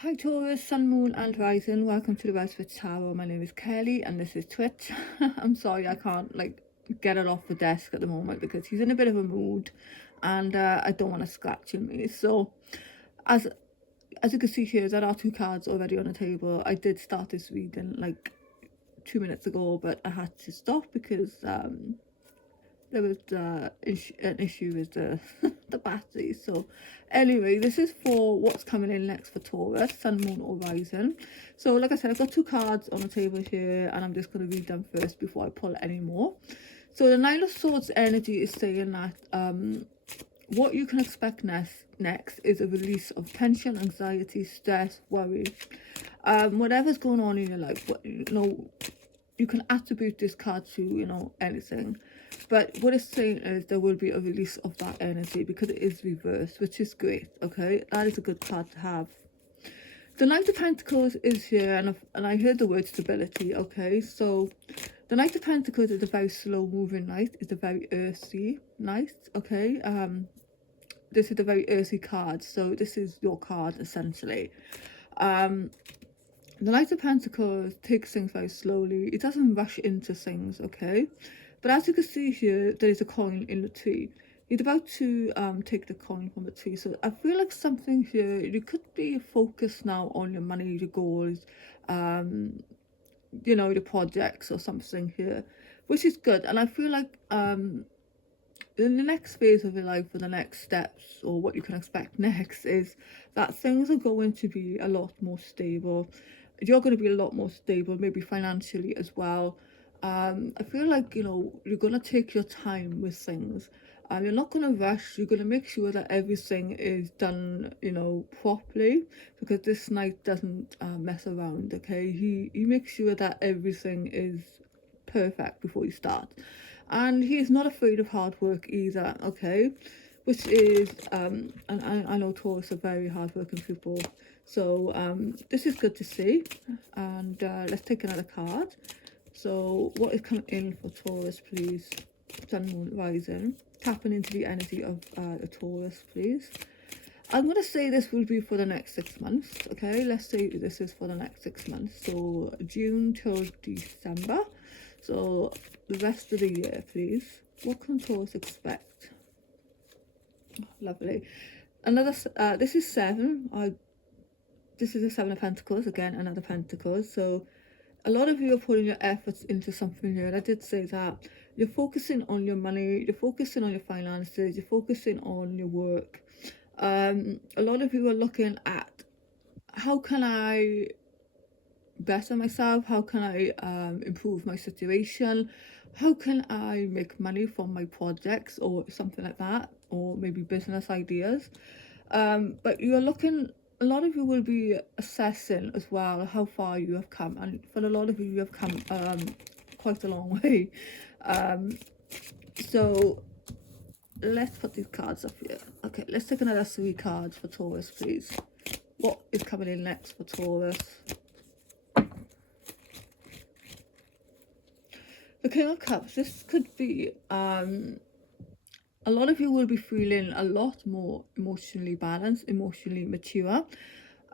Hi Taurus, Sun, Moon and Rising. Welcome to the Rise with Tarot. My name is Kelly and this is Twitch. I'm sorry I can't get it off the desk at the moment because he's in a bit of a mood and I don't want to scratch him. So as you can see here, there are two cards already on the table. I did start this reading like 2 minutes ago, but I had to stop because there was an issue with the the battery. So anyway, this is for what's coming in next for Taurus, Sun, Moon or Rising. So like I said, I've got two cards on the table here and I'm just going to read them first before I pull any more. So the Nine of Swords energy is saying that what you can expect next is a release of tension, anxiety, stress, worry, whatever's going on in your life. You can attribute this card to anything, but what it's saying is there will be a release of that energy because it is reversed, which is great. Okay, that is a good card to have. The Knight of Pentacles is here, and I heard the word stability. Okay, so the Knight of Pentacles is a very slow moving knight. It's a very earthy knight. Okay, this is a very earthy card, so this is your card essentially. The Knight of Pentacles takes things very slowly. It doesn't rush into things, okay? But as you can see here, there is a coin in the tree. He's about to take the coin from the tree. So I feel like something here, you could be focused now on your money, your goals, your projects or something here, which is good. And I feel like in the next phase of your life, or the next steps, or what you can expect next, is that things are going to be a lot more stable. You're going to be a lot more stable, maybe financially as well. I feel like you're going to take your time with things. You're not going to rush. You're going to make sure that everything is done properly, because this knight doesn't mess around. Okay, he makes sure that everything is perfect before you start, and he's not afraid of hard work either. Okay, which is and I know Taurus are very hardworking people, so this is good to see. And let's take another card. So what is coming in for Taurus, please? Sun, Moon, Rising. Tapping into the energy of the Taurus, please. I'm going to say this will be for the next 6 months. Okay, let's say this is for the next 6 months, so June till December. So the rest of the year, please. What can Taurus expect? Lovely. Another this is 7. This is a 7 of Pentacles, again another Pentacles. So a lot of you are putting your efforts into something here. And I did say that you're focusing on your money, you're focusing on your finances, you're focusing on your work. A lot of you are looking at, how can I better myself? How can I improve my situation? How can I make money from my projects or something like that, or maybe business ideas? But you're looking, a lot of you will be assessing as well how far you have come, and for a lot of you have come quite a long way. So let's put these cards up here. Okay, let's take another 3 cards for Taurus, please. What is coming in next for Taurus? The King of Cups. This could be a lot of you will be feeling a lot more emotionally balanced, emotionally mature.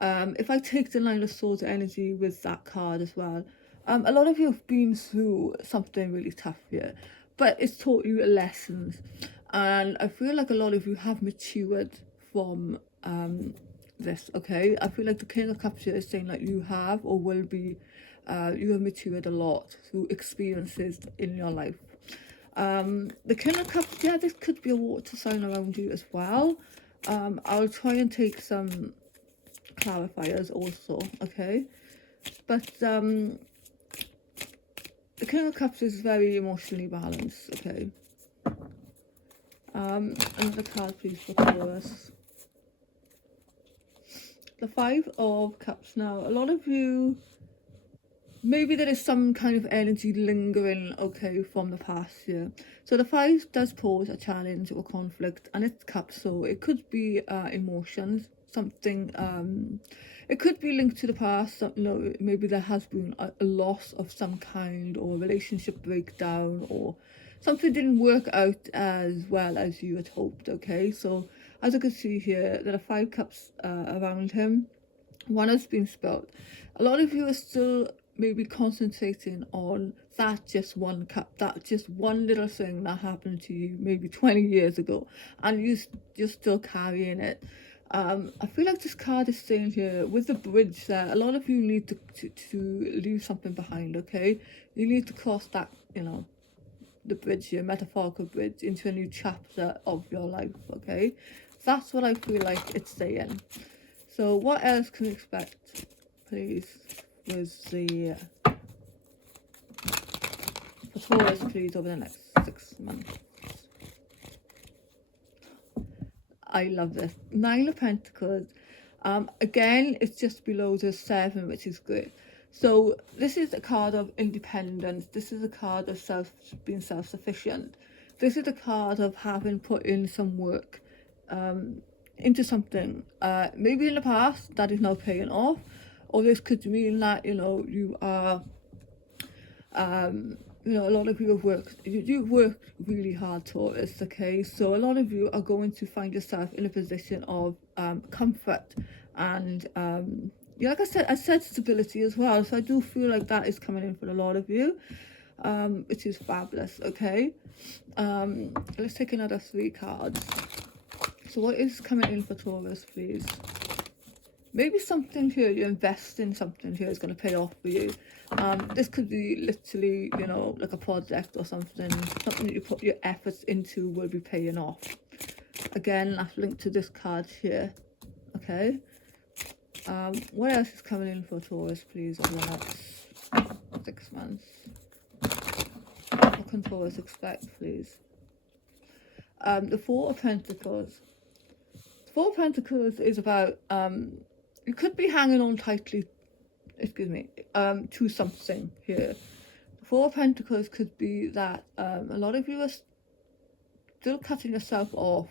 If I take the Nine of Swords energy with that card as well, a lot of you have been through something really tough here, but it's taught you lessons, and I feel like a lot of you have matured from this. Okay, I feel like the King of Cups here is saying like you have, or will be, you have matured a lot through experiences in your life. The King of Cups, yeah, this could be a water sign around you as well. I'll try and take some clarifiers also, okay? But the King of Cups is very emotionally balanced, okay? Another card please for Taurus. The 5 of Cups. Now, a lot of you, maybe there is some kind of energy lingering, okay, from the past year. So the 5 does pose a challenge or conflict, and it's Cups, so it could be emotions, something, it could be linked to the past. Maybe there has been a loss of some kind, or a relationship breakdown, or something didn't work out as well as you had hoped. Okay, so as you can see here, there are 5 cups around him. one has been spilled. A lot of you are still maybe concentrating on that just one cup, that just one little thing that happened to you maybe 20 years ago, and you're still carrying it. I feel like this card is saying here with the bridge there, a lot of you need to leave something behind, okay? You need to cross that, you know, the bridge here, metaphorical bridge, into a new chapter of your life, okay? That's what I feel like it's saying. So what else can we expect, please, with the for Taurus, please, over the next 6 months? I love this. 9 of Pentacles. Again, it's just below the 7, which is good. So this is a card of independence. This is a card of being self-sufficient. This is a card of having put in some work into something. Maybe in the past that is now paying off, or this could mean that, you know, you are you know, a lot of you have worked, you've worked really hard, Taurus, okay? So a lot of you are going to find yourself in a position of comfort and, yeah, like I said stability as well. So I do feel like that is coming in for a lot of you, which is fabulous, okay? Let's take another 3 cards. So what is coming in for Taurus, please? Maybe something here, you invest in something here is going to pay off for you. This could be literally, you know, like a project or something that you put your efforts into will be paying off. Again, that's linked to this card here, okay? What else is coming in for Taurus, please, over the next 6 months? What can Taurus expect, please? The 4 of Pentacles. The 4 of Pentacles is about, you could be hanging on tightly, excuse me, to something here. The 4 of Pentacles could be that a lot of you are still cutting yourself off.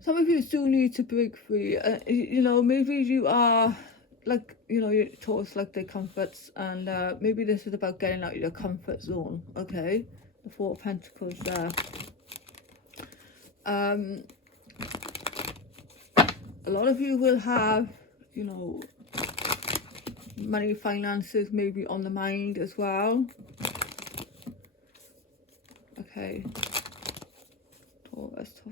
Some of you still need to break free. You know, maybe you are, like, you know, your Taurus like their comforts, and maybe this is about getting out of your comfort zone, okay? The 4 of Pentacles there. A lot of you will have, you know, money, finances maybe on the mind as well. Okay. Taurus.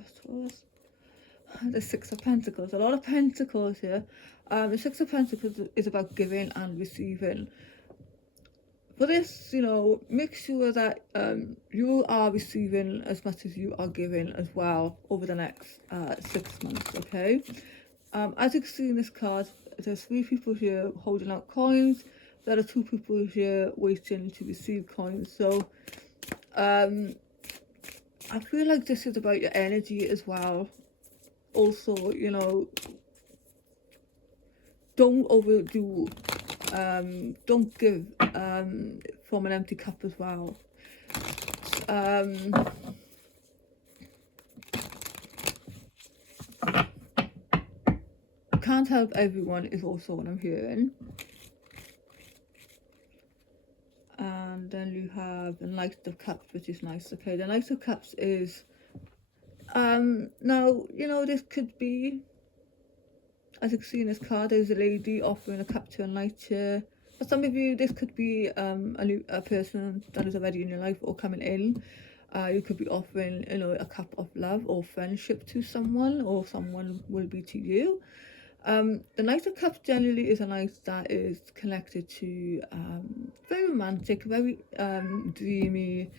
The 6 of Pentacles. A lot of Pentacles here. The 6 of Pentacles is about giving and receiving. For this, you know, make sure that you are receiving as much as you are giving as well over the next 6 months, okay? As you can see in this card, there's 3 people here holding out coins. There are 2 people here waiting to receive coins. So I feel like this is about your energy as well. Also, you know, don't overdo, don't give from an empty cup as well. Can't help everyone is also what I'm hearing. And then you have the Knight of Cups, which is nice. Okay, the Knight of Cups is now, you know, this could be, as you can see in this card, there's a lady offering a cup to a knight here. For some of you, this could be a person that is already in your life or coming in. You could be offering, you know, a cup of love or friendship to someone, or someone will be to you. The Knight of Cups generally is a knight that is connected to very romantic, very dreamy,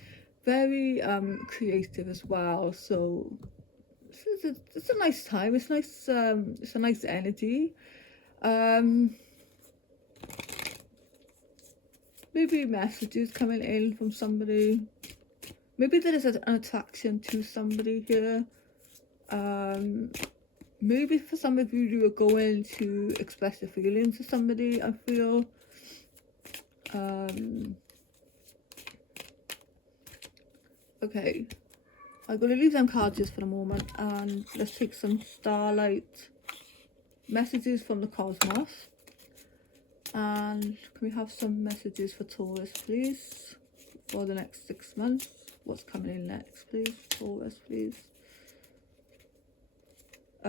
very creative as well. So it's a nice time. It's nice. It's a nice energy. Maybe messages coming in from somebody. Maybe there is an attraction to somebody here. Maybe for some of you, you are going to express your feelings to somebody, I feel. Okay. I'm going to leave them cards just for a moment, and let's take some starlight messages from the cosmos. And can we have some messages for Taurus, please, for the next 6 months? What's coming in next, please? Taurus, please.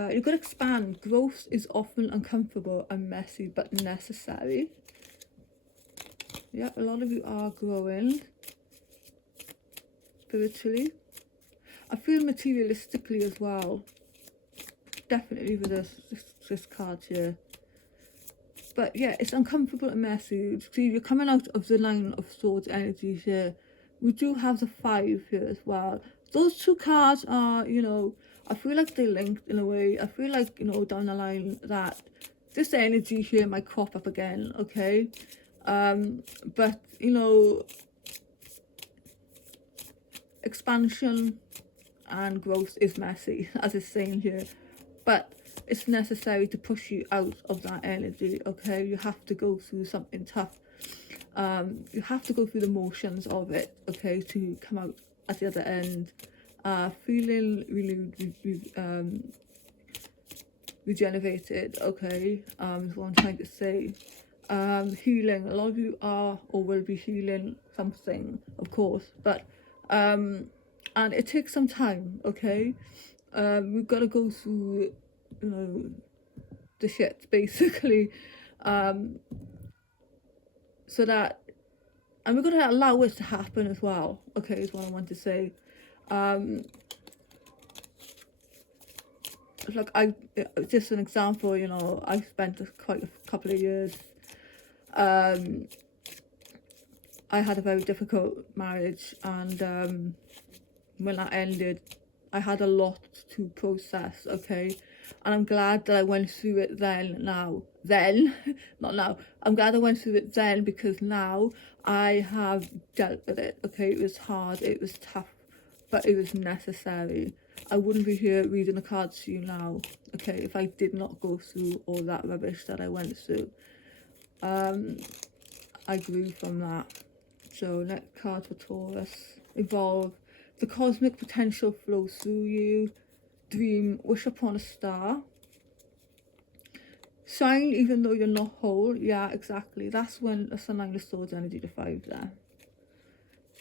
You've got to expand. Growth is often uncomfortable and messy, but necessary. Yeah, a lot of you are growing spiritually. I feel materialistically as well. Definitely with this card here. But yeah, it's uncomfortable and messy. See, you're coming out of the Nine of Swords energy here. We do have the 5 here as well. Those 2 cards are, you know, I feel like they're linked in a way. I feel like, you know, down the line that this energy here might crop up again, okay? But, you know, expansion and growth is messy, as it's saying here. But it's necessary to push you out of that energy, okay? You have to go through something tough. You have to go through the motions of it, okay, to come out at the other end feeling really regenerated, okay, is what I'm trying to say. Healing, a lot of you are or will be healing something, of course, but and it takes some time, okay? We've got to go through, you know, the shit basically, so that, and we're going to allow it to happen as well, okay, is what I want to say. Like, just an example, you know, I spent quite a couple of years, I had a very difficult marriage, and when that ended, I had a lot to process, okay? And I'm glad that I went through it then, not now. I'm glad I went through it then, because now I have dealt with it, okay? It was hard, it was tough, but it was necessary. I wouldn't be here reading the cards to you now, okay, if I did not go through all that rubbish that I went through. I grew from that. So next card for Taurus. Evolve. The cosmic potential flows through you. Dream. Wish upon a star. Shine even though you're not whole. Yeah, exactly. That's when that's the Nine of Swords energy to 5 there.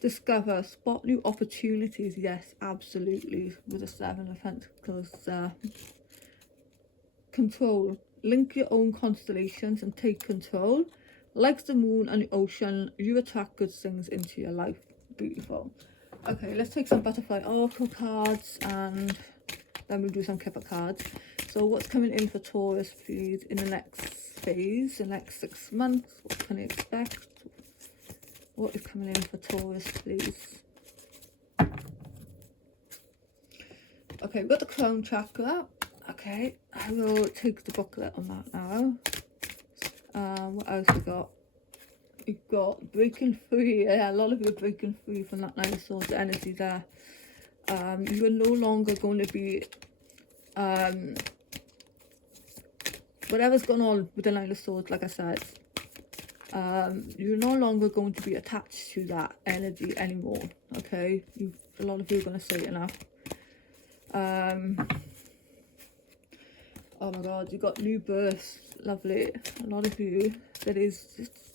Discover. Spot new opportunities. Yes, absolutely. With the 7 of Pentacles there. Control. Link your own constellations and take control. Like the moon and the ocean, you attract good things into your life. Beautiful. Okay, let's take some butterfly oracle cards and then we'll do some Kipper cards. So what's coming in for Taurus, please, in the next phase, the next 6 months? What can you expect? What is coming in for Taurus, please? Okay, we've got the crown chakra. Okay, I will take the booklet on that now. What else we got? We've got breaking free. Yeah, a lot of you are breaking free from that Nine of Swords energy there. You are no longer going to be whatever's going on with the Nine of Swords, like I said, you're no longer going to be attached to that energy anymore, okay? A lot of you are going to say enough. Oh my god, you got new births. Lovely. A lot of you, it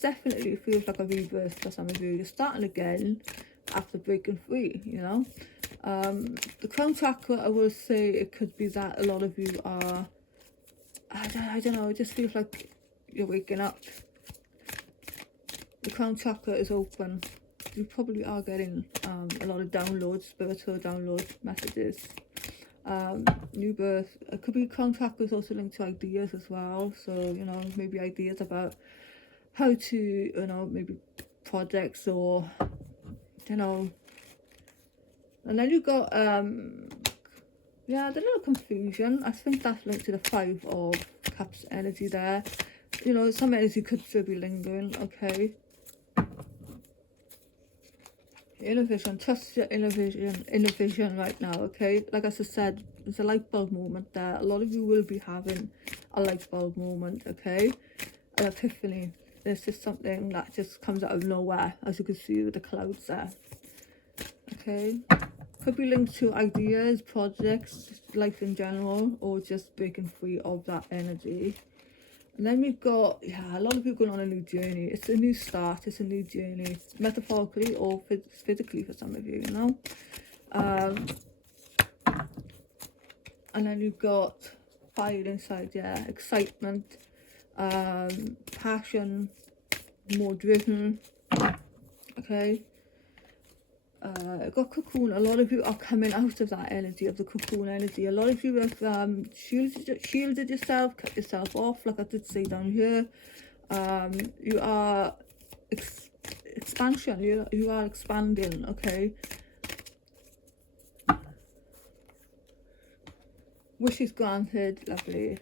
definitely feels like a rebirth for some of you. You're starting again after breaking free, you know. The crown chakra, I will say it could be that a lot of you are, I don't know, it just feels like you're waking up. The crown chakra is open. You probably are getting a lot of downloads, spiritual download messages. New birth. It could be crown chakra is also linked to ideas as well. So, you know, maybe ideas about how to, you know, maybe projects or, you know. And then you've got, yeah, the little confusion. I think that's linked to the 5 of Cups energy there. You know, some energy could still be lingering, okay. Inner vision, trust your inner vision right now, okay? Like I just said, there's a light bulb moment there. A lot of you will be having a light bulb moment, okay? An epiphany. There's just something that just comes out of nowhere, as you can see with the clouds there. Okay? Could be linked to ideas, projects, life in general, or just breaking free of that energy. And then we've got, yeah, a lot of people going on a new journey. It's a new start, it's a new journey, metaphorically or physically for some of you, you know. And then you've got fire inside, yeah, excitement, passion, more driven. Okay, got cocoon. A lot of you are coming out of that energy, of the cocoon energy. A lot of you have shielded yourself, cut yourself off, like I did say down here. You are expansion, you are expanding. Okay, wishes granted, lovely,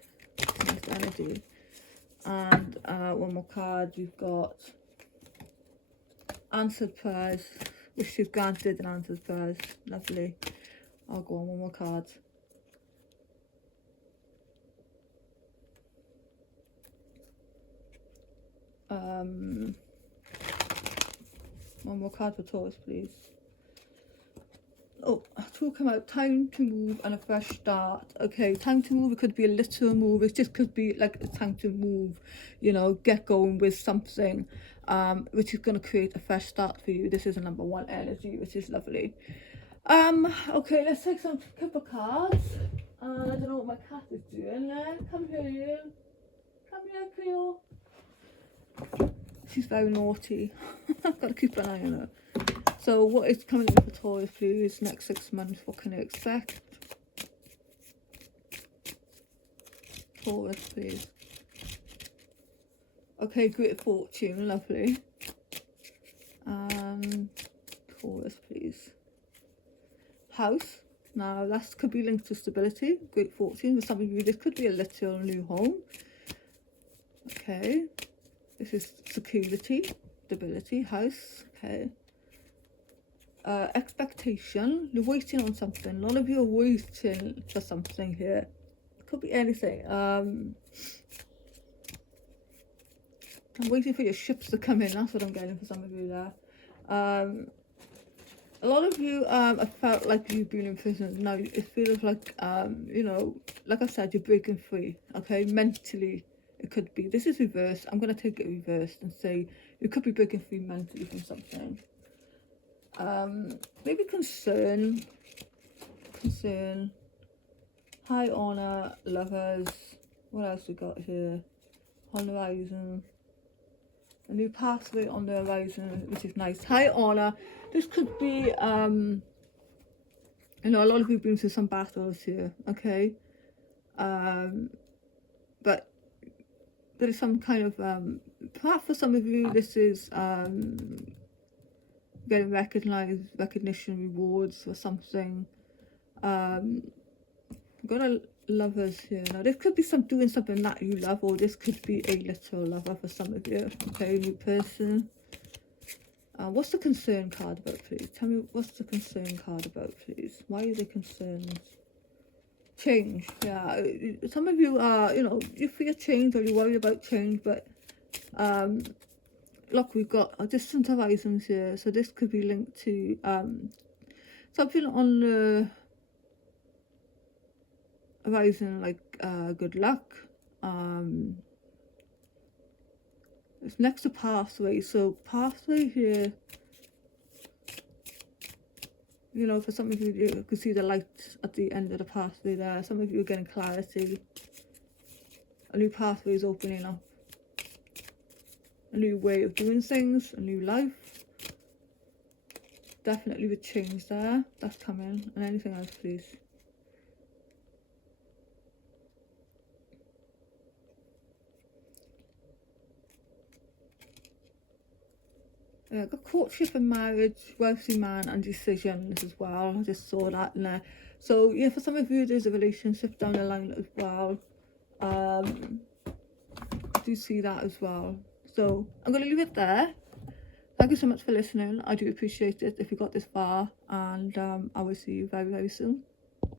nice energy. And one more card, you've got answered prayers, wishes granted and answered prayers, lovely. I'll go on one more card. One more card for Taurus, please. Oh, two come out. Time to move and a fresh start. Okay, time to move. It could be a literal move. It just could be like it's time to move, you know, get going with something, which is going to create a fresh start for you. This is a number one energy, which is lovely. Okay, let's take some couple cards. I don't know what my cat is doing there. Come here, you. Come here, Cleo. She's very naughty. I've got to keep an eye on her. So what is coming in for Taurus, please? Next 6 months, what can I expect? Taurus, please. Okay, great fortune, lovely. Taurus, please. House. Now, that could be linked to stability, great fortune. For some of you, this could be a little new home. Okay. This is security, stability, house. Okay. Expectation, you're waiting on something. A lot of you are waiting for something here. It could be anything. I'm waiting for your ships to come in. That's what I'm getting for some of you there. A lot of you have felt like you've been in prison. Now it feels like you know, like I said, you're breaking free. Okay, mentally it could be. This is reversed. I'm going to take it reversed and say you could be breaking free mentally from something. Maybe concern, high honor, lovers. What else we got here? On the horizon, a new pathway on the horizon, which is nice. High honor. This could be, you know, a lot of you have been through some battles here. Okay, but there is some kind of perhaps for some of you this is getting recognition, rewards or something. Got a lovers here. Now this could be doing something that you love, or this could be a little lover for some of you. Okay, new person. What's the concern card about, please? Tell me what's the concern card about, please. Why are they concerned? Change. Yeah, some of you are, you know, you fear change or you worry about change, but look, we've got distant horizons here, so this could be linked to something on the horizon, like good luck. It's next to pathway, so pathway here, you know, for some of you, you can see the light at the end of the pathway there. Some of you are getting clarity. A new pathway is opening up. A new way of doing things, a new life. Definitely with change there. That's coming. And anything else, please. Yeah, got courtship and marriage, wealthy man and decisions as well. I just saw that in there. So yeah, for some of you there's a relationship down the line as well. I do see that as well. So I'm going to leave it there. Thank you so much for listening. I do appreciate it if you got this far, and I will see you very, very soon.